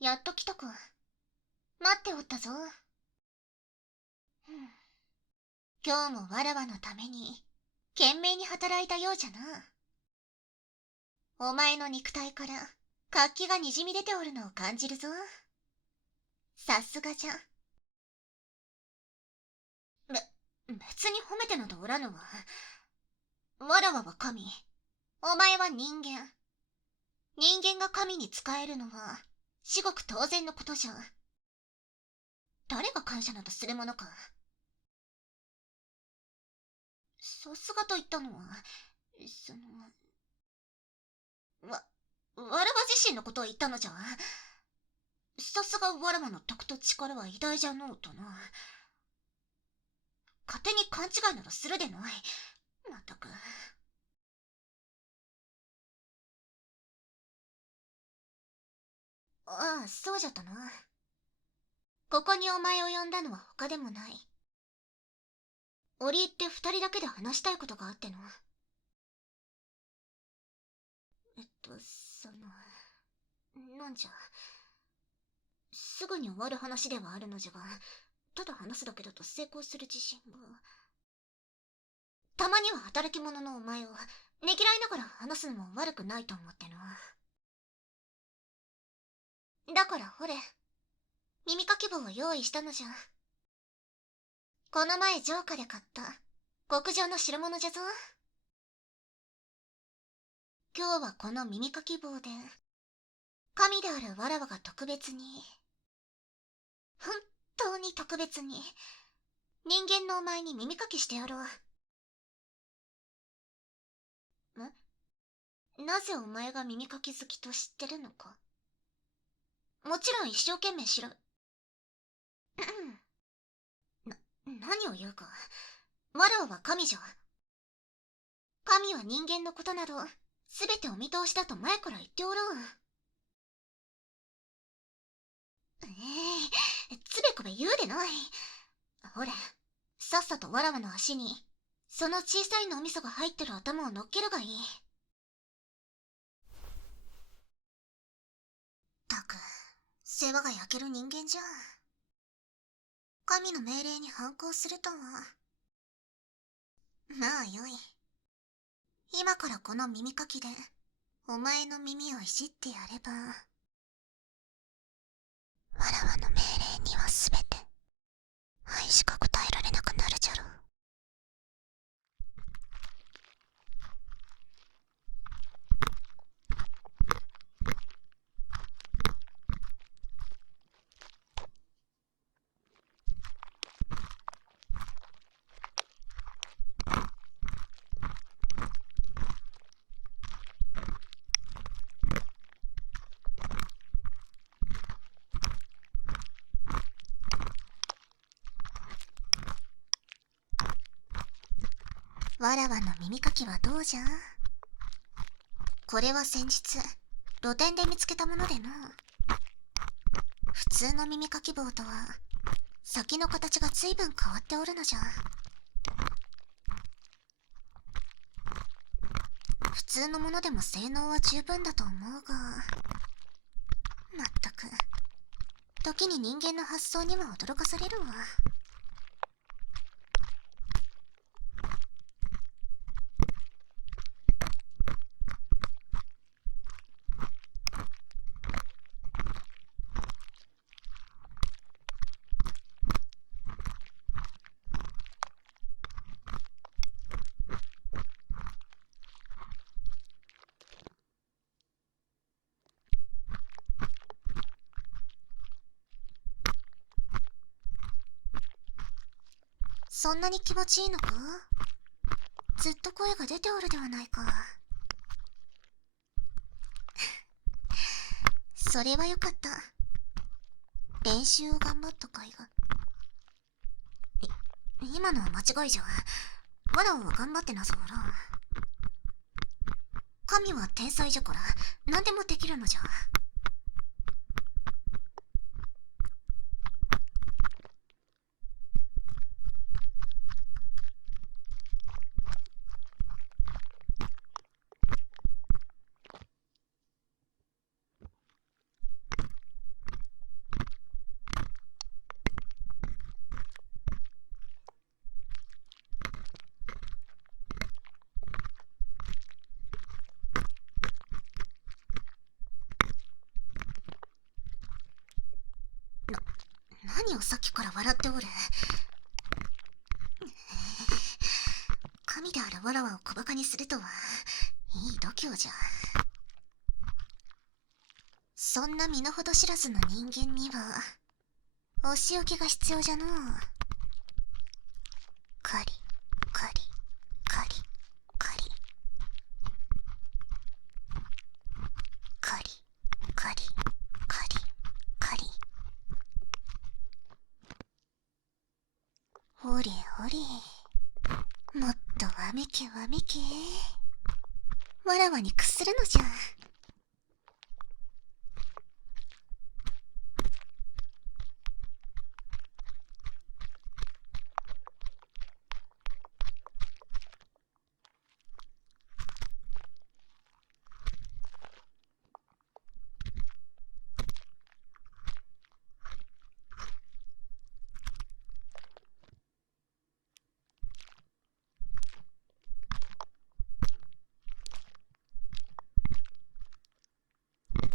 やっと来たか。待っておったぞ。今日もわらわのために、懸命に働いたようじゃな。お前の肉体から活気がにじみ出ておるのを感じるぞ。さすがじゃ。別に褒めてなどおらぬわ。わらわは神。お前は人間。人間が神に仕えるのは、至極当然のことじゃ。誰が感謝などするものか。さすがと言ったのは、その、わらわ自身のことを言ったのじゃ。さすがわらわの徳と力は偉大じゃのうとな。勝手に勘違いなどするでない。まったく。ああ、そうじゃったな。ここにお前を呼んだのは他でもない。折り入って二人だけで話したいことがあっての。なんじゃ。すぐに終わる話ではあるのじゃが、ただ話すだけだと成功する自信が。たまには働き者のお前をねぎらいながら話すのも悪くないと思ってな。だからほれ、耳かき棒を用意したのじゃ。この前城下で買った極上の代物じゃぞ。今日はこの耳かき棒で神であるわらわが特別に、本当に特別に人間のお前に耳かきしてやろう。なぜお前が耳かき好きと知ってるのか。もちろん一生懸命何を言うか。わらわは神じゃ。神は人間のことなど全てお見通しだと前から言っておろう。つべこべ言うでない。ほれ、さっさとわらわの足にその小さい脳みそが入ってる頭を乗っけるがいい。たく、世話が焼ける人間じゃ。神の命令に反抗するとは。まあよい。今からこの耳かきでお前の耳をいじってやれば、わらわの命令にはすべてはいしか答えられなくなるじゃろう。わらわの耳かきはどうじゃ。これは先日露店で見つけたものでな。普通の耳かき棒とは先の形が随分変わっておるのじゃ。普通のものでも性能は十分だと思うが、まったく時に人間の発想には驚かされるわ。そんなに気持ちいいのか。ずっと声が出ておるではないか。それはよかった。練習を頑張った甲斐が。今のは間違いじゃ。わらわは頑張ってなさおらん。神は天才じゃから何でもできるのじゃ。何をさっきから笑っておる。神であるわらわを小馬鹿にするとは、いい度胸じゃ。そんな身の程知らずの人間には、お仕置きが必要じゃのう。カリ、カリ、カリ、カリ。カリ、カリ、カリ、カリ。ほれほれ。もっとわめけわめけ。わらわに屈するのじゃ。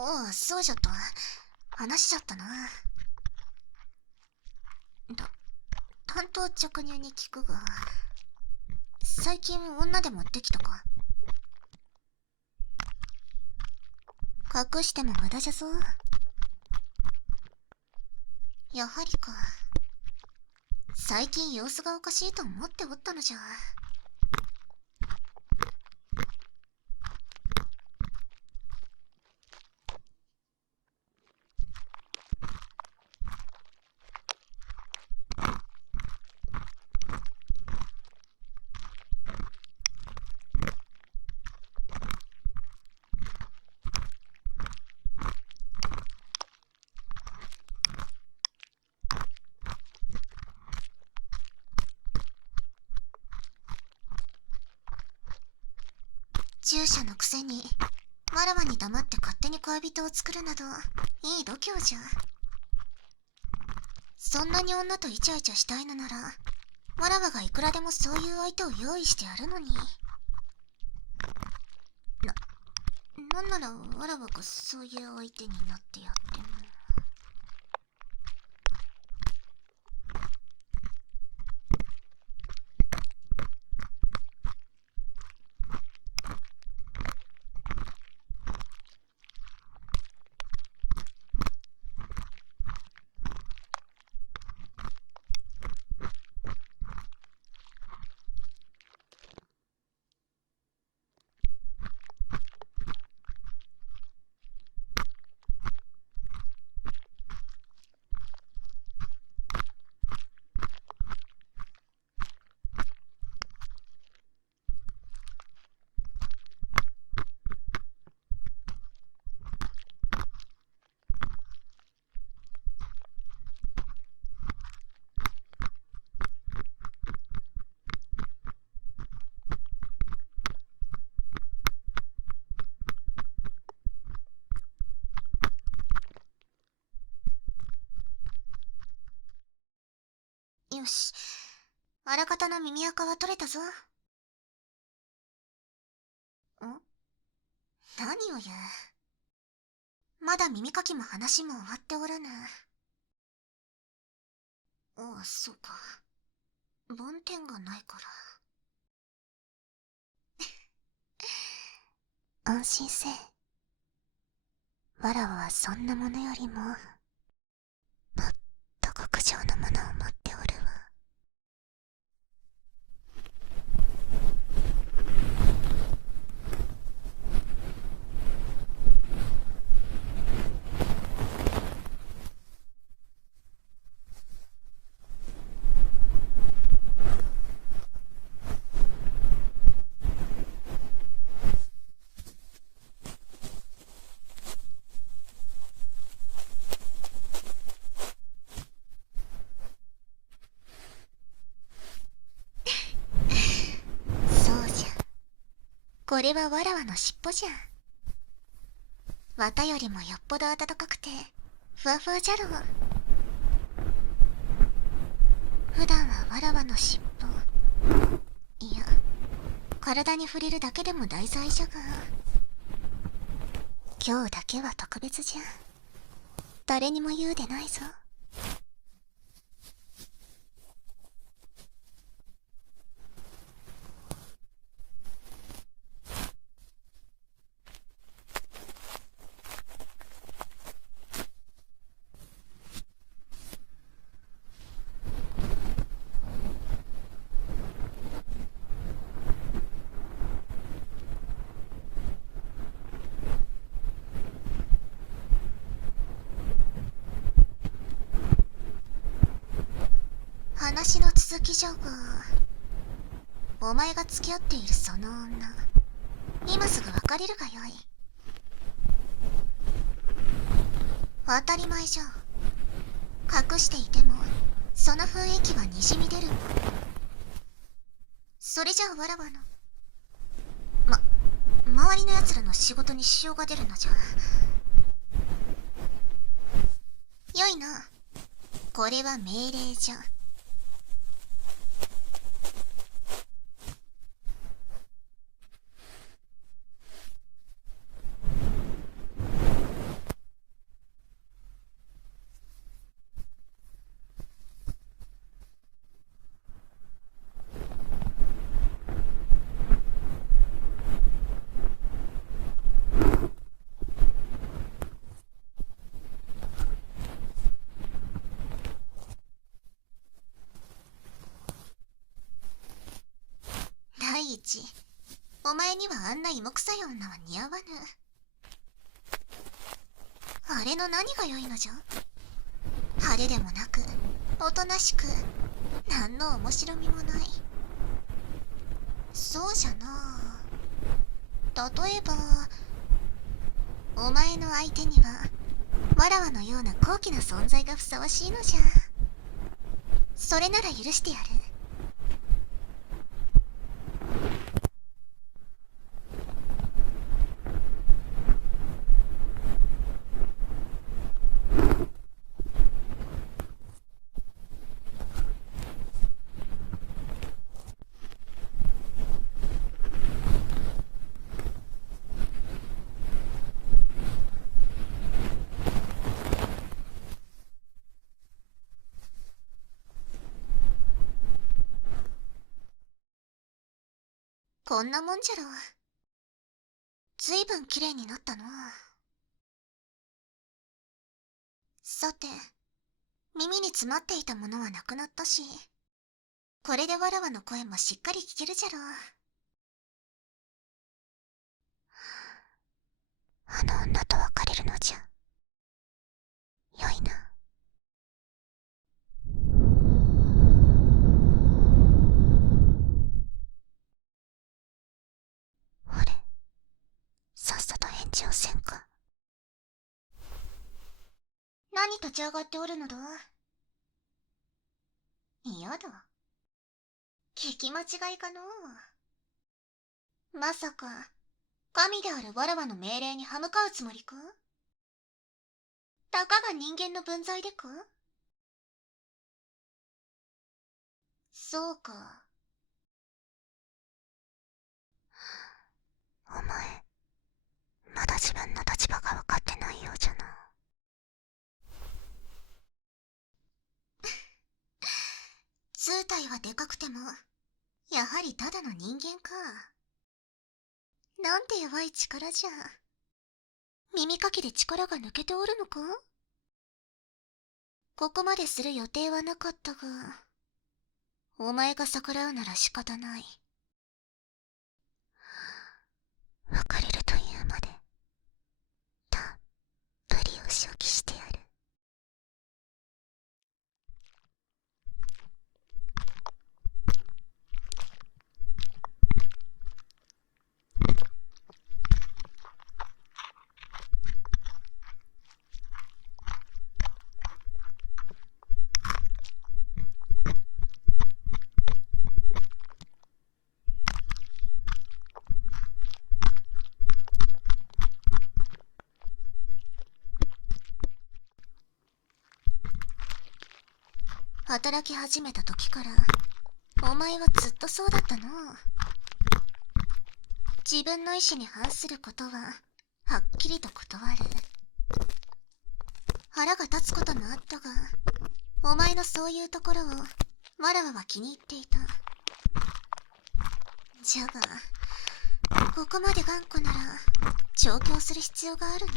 おう、そうじゃった。話しちゃったな。単刀直入に聞くが、最近女でもできたか？隠しても無駄じゃぞ。やはりか。最近様子がおかしいと思っておったのじゃ。従者のくせに、わらわに黙って勝手に恋人を作るなど、いい度胸じゃ。そんなに女とイチャイチャしたいのなら、わらわがいくらでもそういう相手を用意してやるのに。なんならわらわがそういう相手になってやっても。よし、あらかたの耳垢は取れたぞ。何を言う。まだ耳かきも話も終わっておらぬ。ああ、そうか。梵天がないから。安心せえ。わらわはそんなものよりも、もっと極上のものを持っておるわ。そうじゃ。これはわらわの尻尾じゃ。綿よりもよっぽど暖かくて、ふわふわじゃろう。普段はわらわの尻尾、いや、体に触れるだけでも題材じゃが、今日だけは特別じゃ。誰にも言うでないぞ。話の続きじゃが、お前が付き合っているその女、今すぐ別れるがよい。当たり前じゃ。隠していてもその雰囲気はにじみ出るもん。それじゃあわらわの周りの奴らの仕事に支障が出るのじゃ。よいな。これは命令じゃ。第一、お前にはあんな芋臭い女は似合わぬ。あれの何が良いのじゃ。派手でもなく、おとなしく、何の面白みもない。そうじゃな。例えば、お前の相手には、わらわのような高貴な存在がふさわしいのじゃ。それなら許してやる。こんなもんじゃろ。ずいぶん綺麗になったの。さて、耳に詰まっていたものはなくなったし、これでわらわの声もしっかり聞けるじゃろ。あの女と別れるのじゃ。よいな。あれ、さっさと返事をせんか。何立ち上がっておるのだ。嫌だ。聞き間違いかのう。まさか、神であるわらわの命令に歯向かうつもりか。たかが人間の分際でか。そうか。お前、まだ自分の立場が分かってないようじゃな。図体はでかくても、やはりただの人間か。なんて弱い力じゃ。耳かきで力が抜けておるのか。ここまでする予定はなかったが、お前が逆らうなら仕方ない。別れるというまで、たっぷりお仕置きしてやる。働き始めた時から、お前はずっとそうだったの。自分の意志に反することははっきりと断る。腹が立つこともあったが、お前のそういうところをわらわは気に入っていた。じゃが、ここまで頑固なら調教する必要があるの。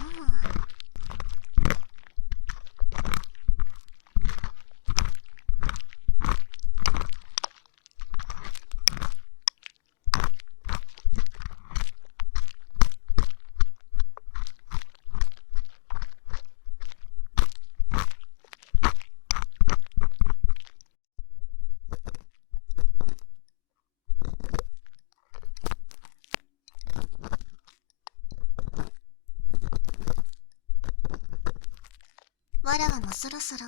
らわもそろそろ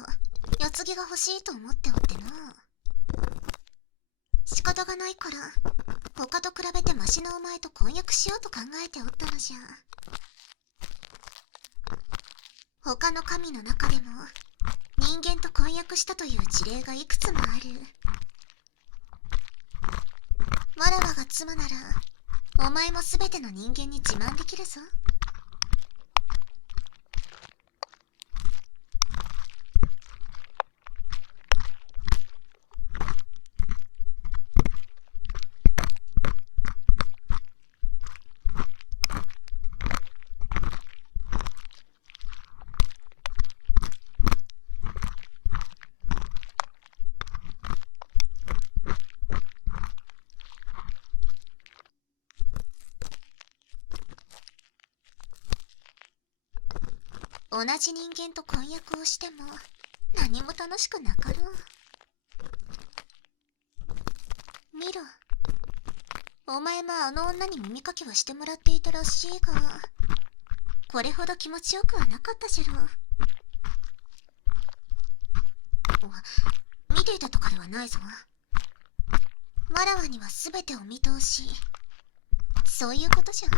世継ぎが欲しいと思っておってな。仕方がないから他と比べてマシなお前と婚約しようと考えておったのじゃ。他の神の中でも人間と婚約したという事例がいくつもある。わらわが妻ならお前も全ての人間に自慢できるぞ。同じ人間と婚約をしても何も楽しくなかろう。見ろ、お前もあの女に耳かきはしてもらっていたらしいが、これほど気持ちよくはなかったじゃろう。見ていたとかではないぞ。わらわには全てを見通し、そういうことじゃ。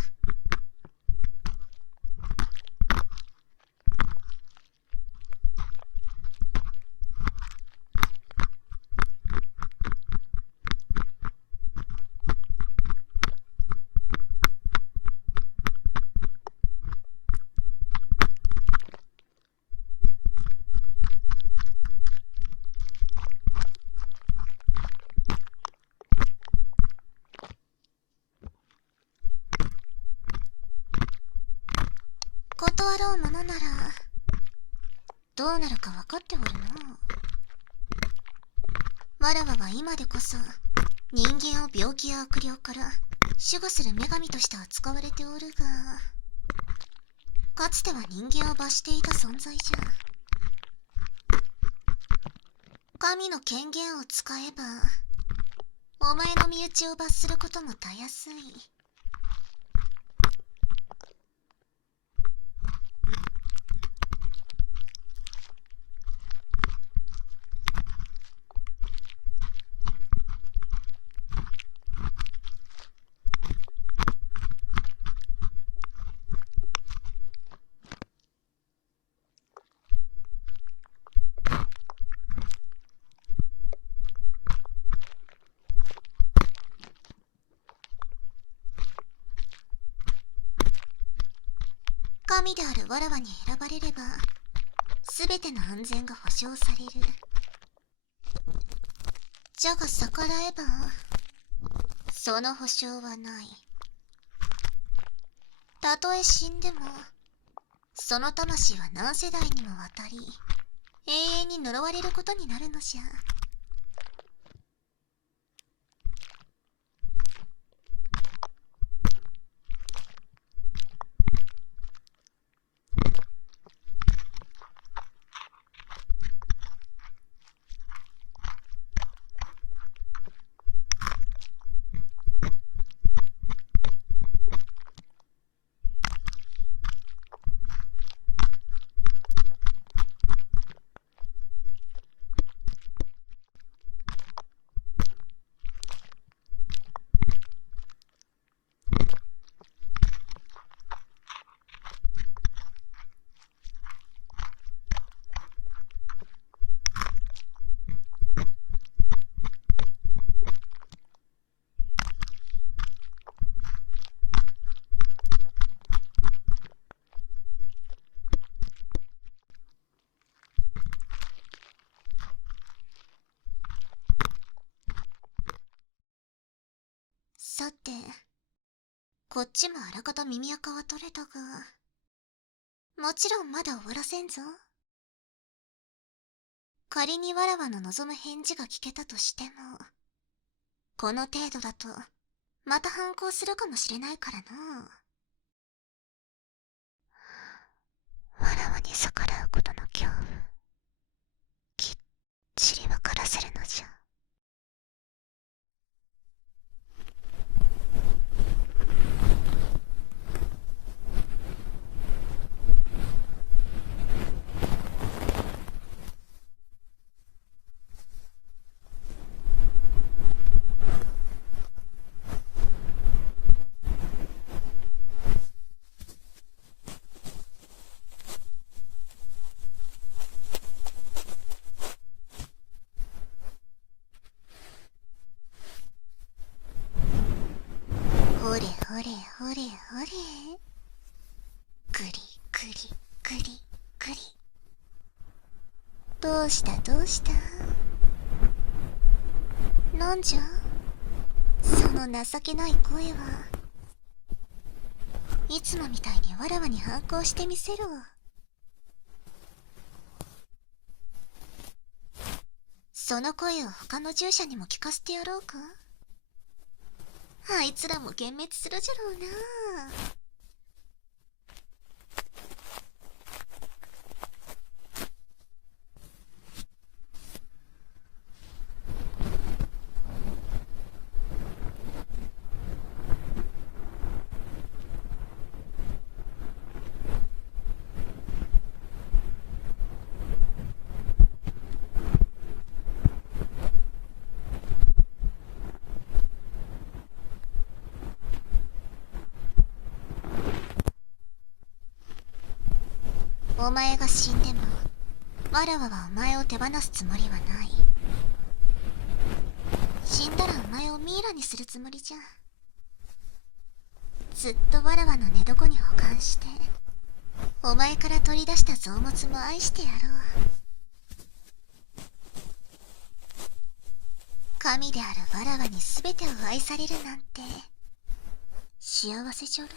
断ろうものならどうなるか分かっておるな。わらわは今でこそ人間を病気や悪霊から守護する女神として扱われておるが、かつては人間を罰していた存在じゃ。神の権限を使えばお前の身内を罰することもたやすい。神であるわらわに選ばれれば全ての安全が保証される。じゃが逆らえばその保証はない。たとえ死んでもその魂は何世代にもわたり永遠に呪われることになるのじゃ。さて、こっちもあらかた耳垢は取れたが、もちろんまだ終わらせんぞ。仮にわらわの望む返事が聞けたとしても、この程度だとまた反抗するかもしれないからな。わらわに逆らうことの恐怖、きっちり分からせるのじゃ。うしたどうした。なんじゃその情けない声は。いつもみたいにわらわに反抗してみせるわ。その声を他の従者にも聞かせてやろうか。あいつらも幻滅するじゃろうな。お前が死んでもわらわはお前を手放すつもりはない。死んだらお前をミイラにするつもりじゃ。ずっとわらわの寝床に保管してお前から取り出した臓物も愛してやろう。神であるわらわに全てを愛されるなんて幸せじゃろ。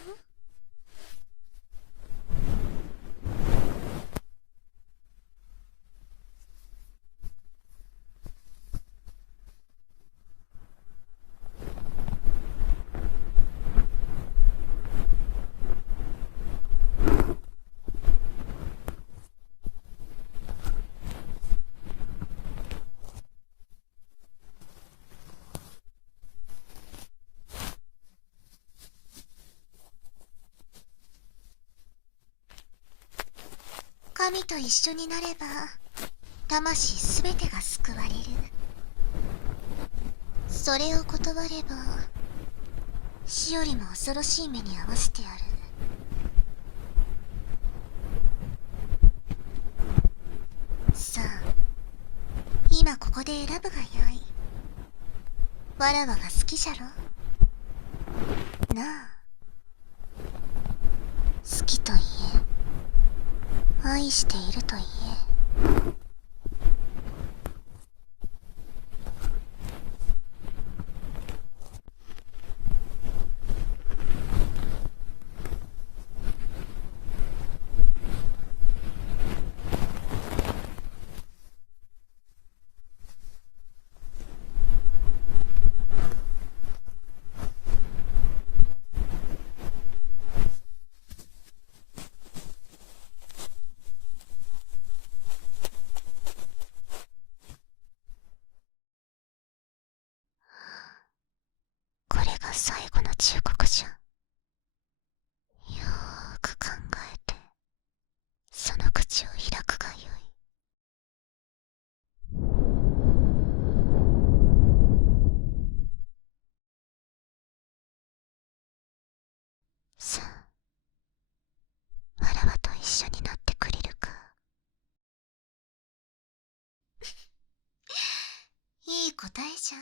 神と一緒になれば魂すべてが救われる。それを断れば死よりも恐ろしい目に遭わせてやる。さあ今ここで選ぶがよい。わらわが好きじゃろなあ。好きと言え愛していると言え。これが最後の忠告じゃ。よーく考えてその口を開くがよい。さあわらわと一緒になってくれるか。いい答えじゃ。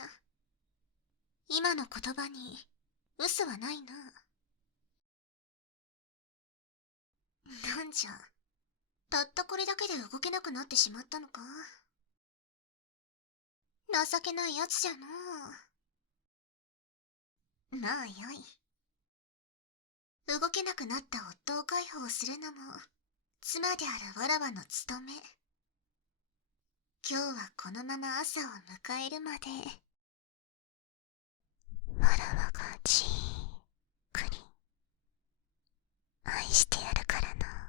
今の言葉に嘘はないな。なんじゃたったこれだけで動けなくなってしまったのか。情けないやつじゃのう。まあよい。動けなくなった夫を介抱するのも妻であるわらわの務め。今日はこのまま朝を迎えるまでわらわがじーっくり愛してやるからな。